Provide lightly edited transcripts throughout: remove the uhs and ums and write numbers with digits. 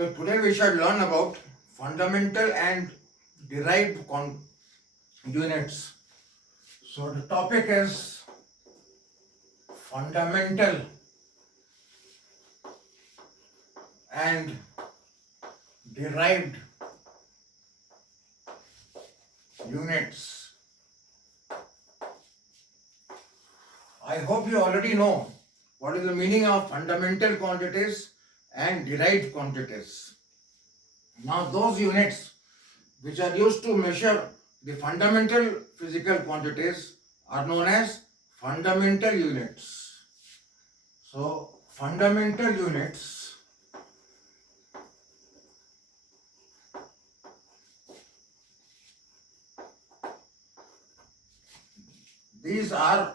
So today we shall learn about fundamental and derived units. So the topic is fundamental and derived units. I hope you already know what is the meaning of fundamental quantities and derived quantities. Now those units which are used to measure the fundamental physical quantities are known as fundamental units. So fundamental units these are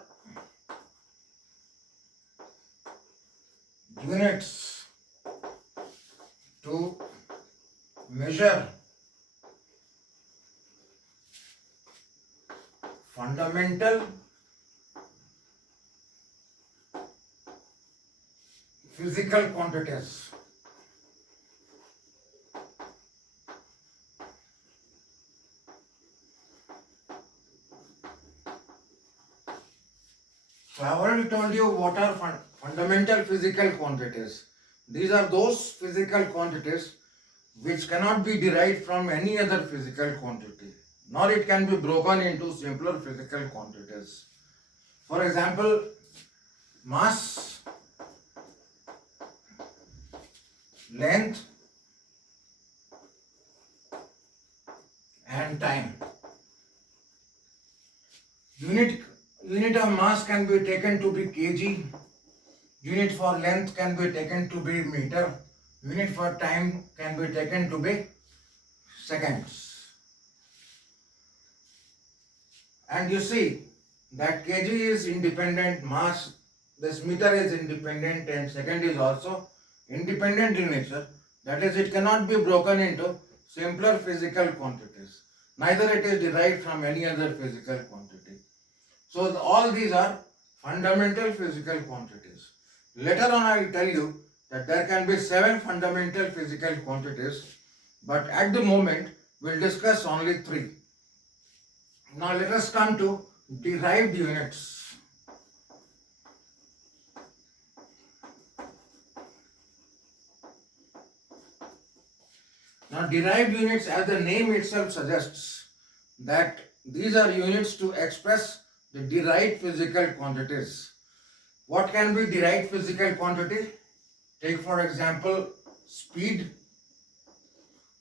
units to measure fundamental physical quantities. So I already told you what are fundamental physical quantities. These are those physical quantities which cannot be derived from any other physical quantity, nor it can be broken into simpler physical quantities. For example, mass, length, and time. Unit of mass can be taken to be kg, unit for length can be taken to be meter, unit for time can be taken to be seconds. And you see that kg is independent, mass, this meter is independent, and second is also independent in nature. That is, it cannot be broken into simpler physical quantities. Neither it is derived from any other physical quantity. So all these are fundamental physical quantities. Later on I will tell you that there can be 7 fundamental physical quantities, but at the moment we will discuss only 3. Now let us come to derived units. Now derived units, as the name itself suggests, that these are units to express the derived physical quantities. What can be derived physical quantity? Take for example speed.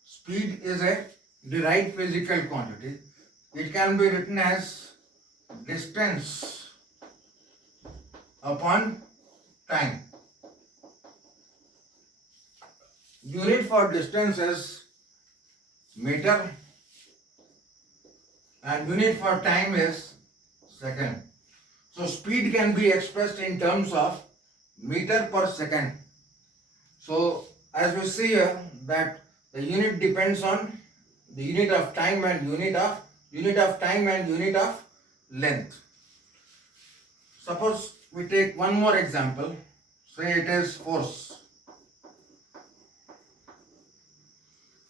Speed is a derived physical quantity. It can be written as distance upon time. Unit for distance is meter and unit for time is second. So speed can be expressed in terms of meter per second. So as we see here that the unit depends on the unit of time and unit of length. Suppose we take one more example. Say it is force.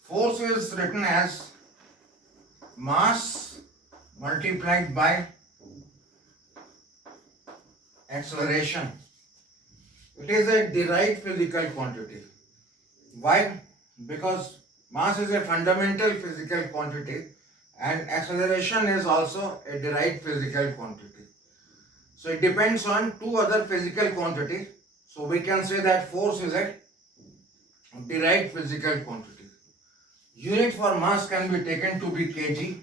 Force is written as mass multiplied by acceleration. It is a derived physical quantity. Why? Because mass is a fundamental physical quantity and acceleration is also a derived physical quantity. So it depends on 2 other physical quantities. So we can say that force is a derived physical quantity. Unit for mass can be taken to be kg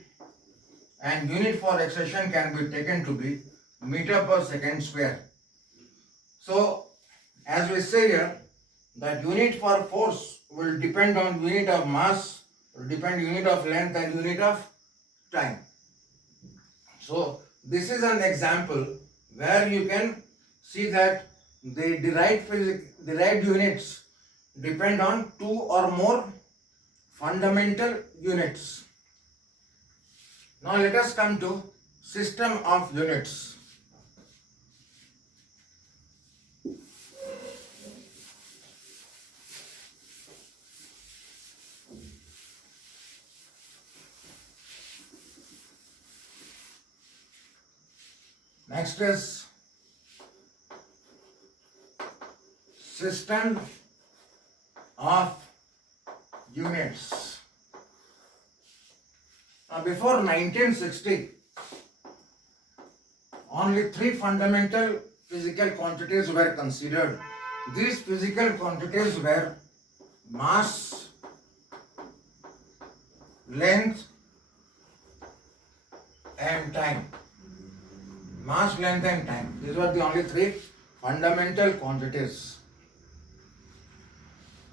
and unit for acceleration can be taken to be meter per second square. So as we say here, that unit for force will depend on unit of mass, will depend unit of length and unit of time. So this is an example where you can see that the derived units depend on 2 or more fundamental units. Now let us come to system of units. Next is system of units. Now, before 1960, only three fundamental physical quantities were considered. These physical quantities were mass, length, and time. Mass, length, and time. These were the only three fundamental quantities.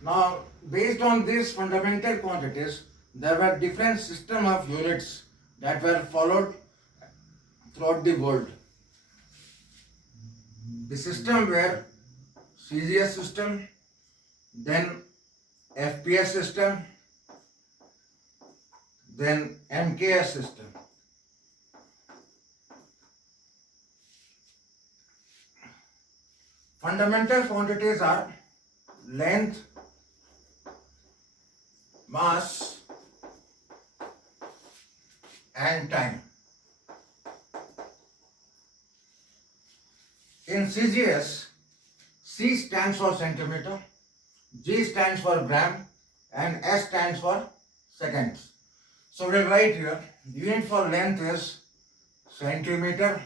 Now, based on these fundamental quantities, there were different system of units that were followed throughout the world. The system were CGS system, then FPS system, then MKS system. Fundamental quantities are length, mass, and time. In CGS, C stands for centimeter, G stands for gram, and S stands for seconds. So we'll write here, unit for length is centimeter,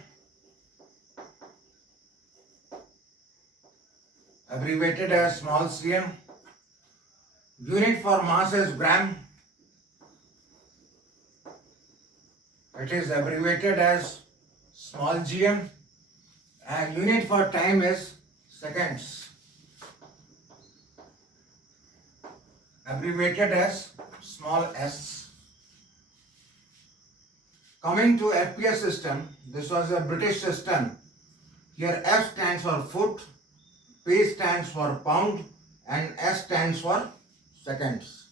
abbreviated as small cm. Unit for mass is gram, it is abbreviated as small gm. And unit for time is seconds, abbreviated as small s. Coming to FPS system, this was a British system. Here F stands for foot, P stands for pound, and S stands for seconds.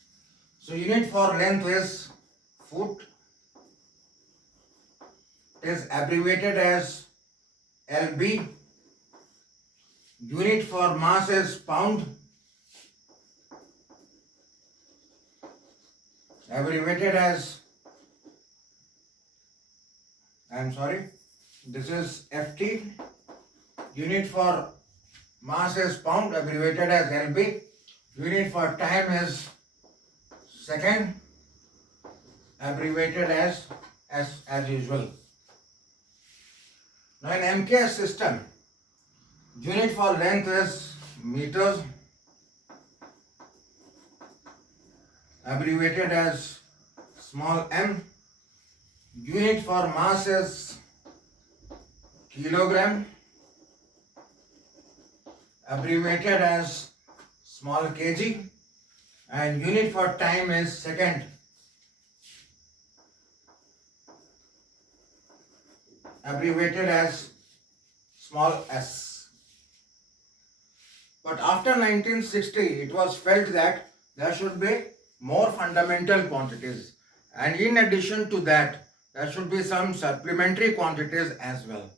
So unit for length is foot, it is abbreviated as LB. Unit for mass is pound, abbreviated as, this is FT. Unit for mass is pound, abbreviated as LB. Unit for time is second, abbreviated as S as usual. Now in MKS system, unit for length is meters, abbreviated as small m. Unit for mass is kilogram, abbreviated as small kg, and unit for time is second, abbreviated as small s. But after 1960, it was felt that there should be more fundamental quantities, and in addition to that, there should be some supplementary quantities as well.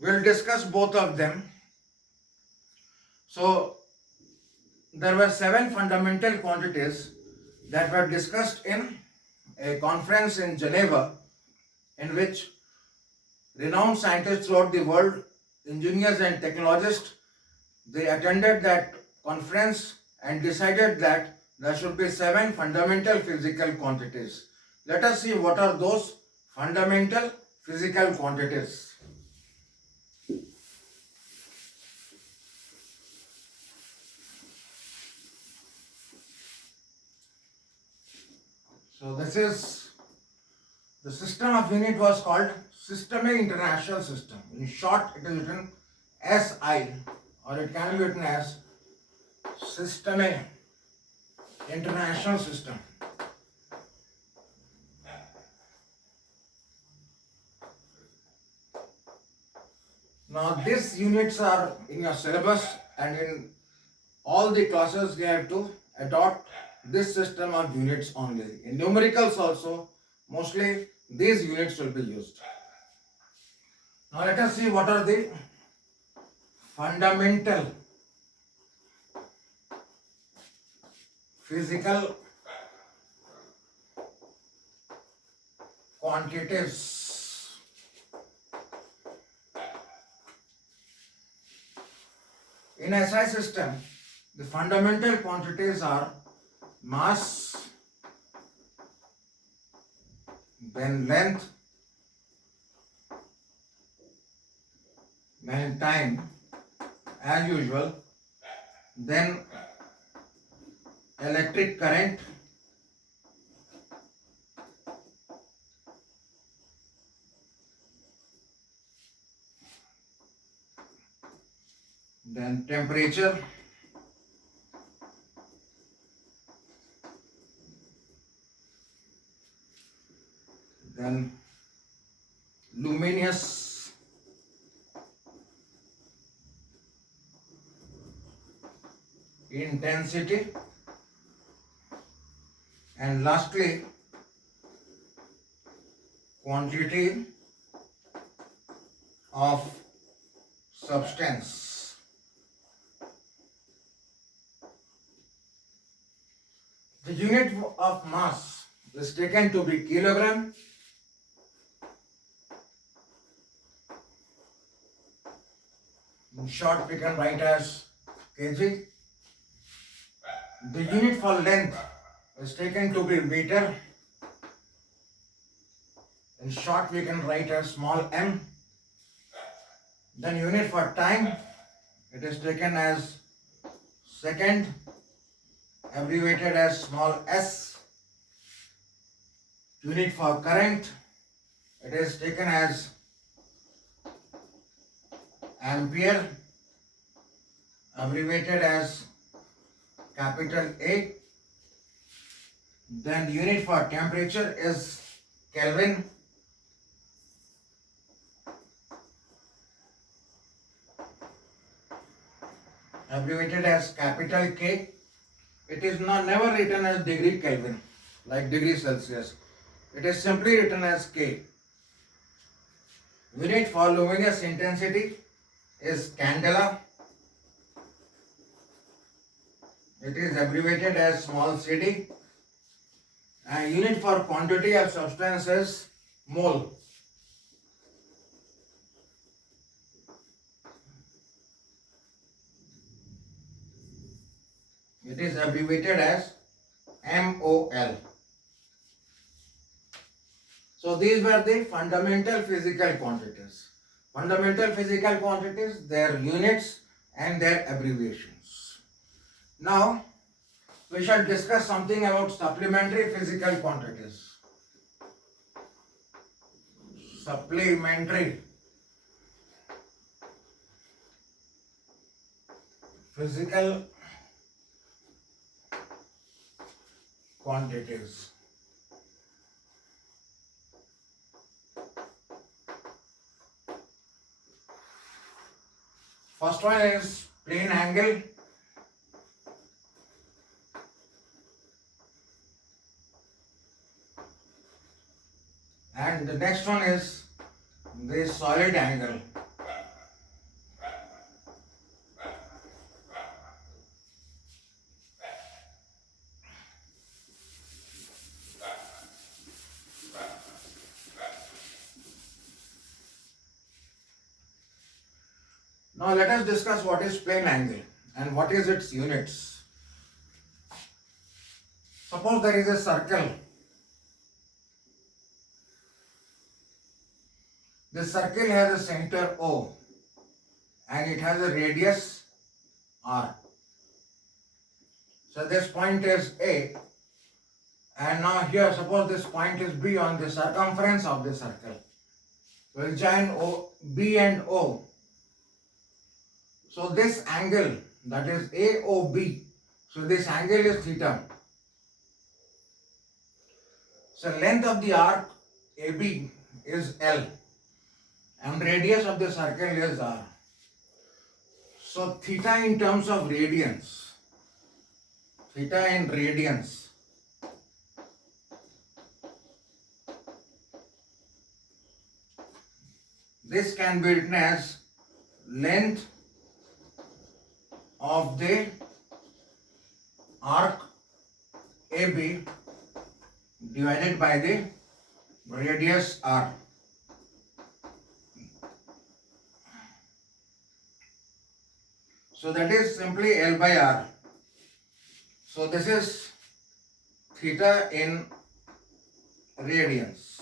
We'll discuss both of them. So, there were 7 fundamental quantities that were discussed in a conference in Geneva, in which renowned scientists throughout the world, engineers and technologists, they attended that conference and decided that there should be 7 fundamental physical quantities. Let us see what are those fundamental physical quantities. So this is, the system of unit was called Systeme International System. In short, it is written SI, or it can be written as Systeme International System. Now these units are in your syllabus, and in all the classes you have to adopt this system of units only. In numericals also, mostly these units will be used. Now let us see what are the fundamental physical quantities. In SI system, the fundamental quantities are mass, then length, then time as usual, then electric current, then temperature, then luminous intensity, and lastly quantity of substance. The unit of mass is taken to be kilogram. In short, we can write as kg. The unit for length is taken to be meter. In short, we can write as small m. Then unit for time, it is taken as second, abbreviated as small s. Unit for current, it is taken as ampere, abbreviated as capital A. Then unit for temperature is Kelvin. Abbreviated as capital K. It is never written as degree Kelvin, like degree Celsius. It is simply written as K. Unit for luminous intensity is candela. It is abbreviated as small cd. And unit for quantity of substance is mole. It is abbreviated as MOL. So these were the fundamental physical quantities. Fundamental physical quantities, their units and their abbreviations. Now, we shall discuss something about supplementary physical quantities. Supplementary physical quantities. First one is plane angle. And the next one is the solid angle. Now let us discuss what is plane angle and what is its units. Suppose there is a circle. This circle has a center O and it has a radius R. So this point is A, and now here suppose this point is B on the circumference of the circle. We'll join B and O. So this angle, that is AOB, so this angle is theta. So length of the arc AB is L and radius of the circle is R. So theta in terms of radians, theta in radians, this can be written as length of the arc AB divided by the radius R. So that is simply L by R. So this is theta in radians.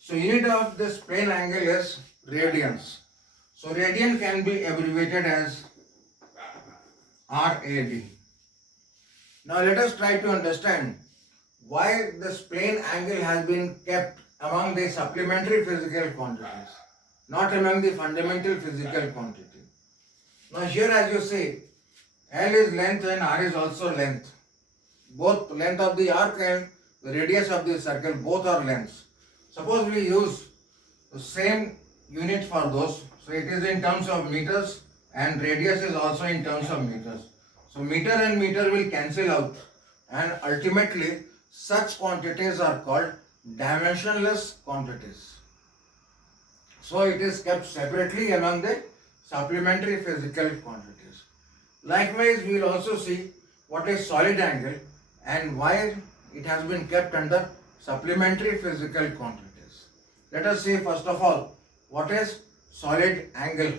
So unit of this plane angle is radians. So radian can be abbreviated as RAD. Now let us try to understand why this plane angle has been kept among the supplementary physical quantities, not among the fundamental physical quantity. Now here as you see, L is length and R is also length. Both length of the arc and the radius of the circle, both are lengths. Suppose we use the same unit for those. So it is in terms of meters and radius is also in terms of meters. So meter and meter will cancel out and ultimately such quantities are called dimensionless quantities. So it is kept separately among the supplementary physical quantities. Likewise, we will also see what is solid angle and why it has been kept under supplementary physical quantities. Let us see first of all what is solid angle.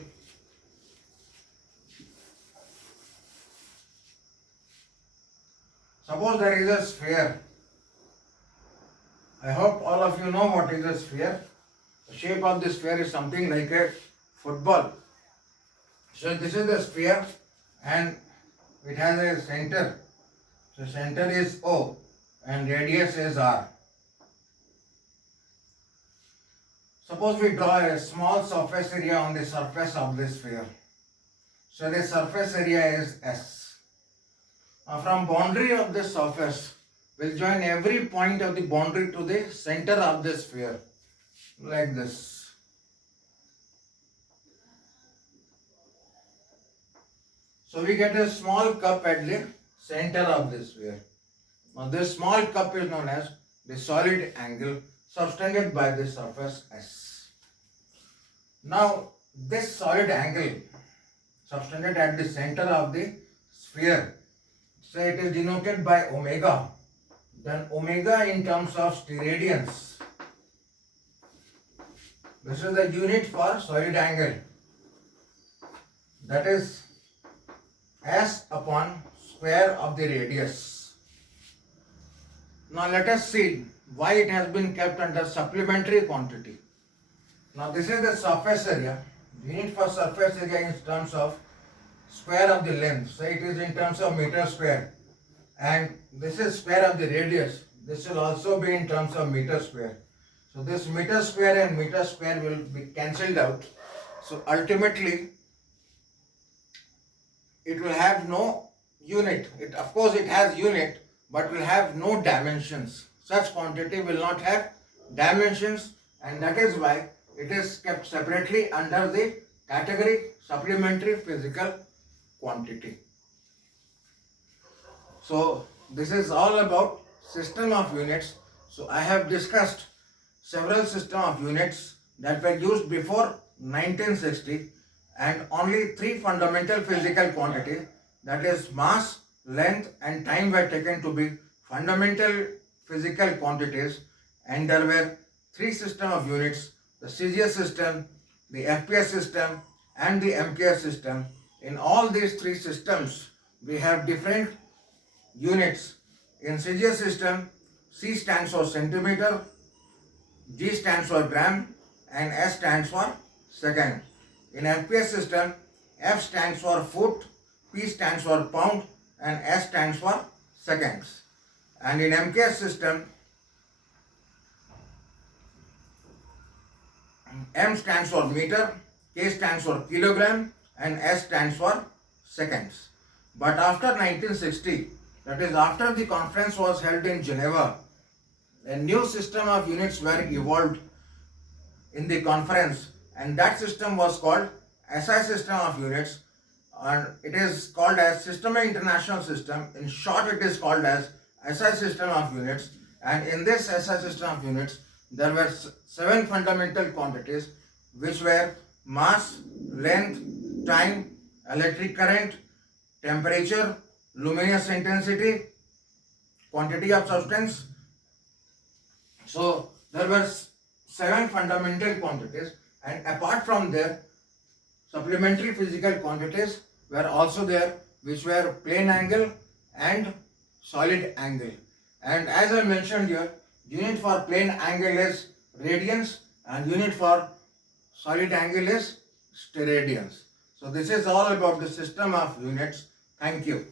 Suppose there is a sphere. I hope all of you know what is a sphere. The shape of the sphere is something like a football. So this is the sphere and it has a center. So center is O and radius is R. Suppose we draw a small surface area on the surface of the sphere. So the surface area is S. Now from boundary of this surface, we'll join every point of the boundary to the center of the sphere, like this. So we get a small cup at the center of the sphere. Now this small cup is known as the solid angle subtended by the surface S. Now this solid angle subtended at the center of the sphere, so it is denoted by omega. Then omega in terms of steradians. This is the unit for solid angle. That is S upon square of the radius. Now let us see why it has been kept under supplementary quantity. Now this is the surface area. Unit for surface area in terms of square of the length. So it is in terms of meter square. And this is square of the radius. This will also be in terms of meter square. So this meter square and meter square will be cancelled out. So ultimately it will have no unit. Of course it has unit, but will have no dimensions. Such quantity will not have dimensions, and that is why it is kept separately under the category supplementary physical quantity. So this is all about system of units. So I have discussed several system of units that were used before 1960, and only three fundamental physical quantities, that is mass, length and time, were taken to be fundamental physical quantities, and there were three system of units: the CGS system, the FPS system and the MKS system. In all these three systems we have different units. In CGS system, C stands for centimeter, G stands for gram and S stands for second. In FPS system, F stands for foot, P stands for pound and S stands for seconds. And in MKS system, M stands for meter, K stands for kilogram and S stands for seconds. But after 1960, that is after the conference was held in Geneva, a new system of units were evolved in the conference, and that system was called SI system of units, and it is called as Système International System. In short, it is called as SI system of units. And in this SI system of units, there were 7 fundamental quantities, which were mass, length, time, electric current, temperature, luminous intensity, quantity of substance. So there were 7 fundamental quantities, and apart from there supplementary physical quantities were also there, which were plane angle and solid angle. And as I mentioned here, unit for plane angle is radians and unit for solid angle is steradians. So this is all about the system of units. Thank you.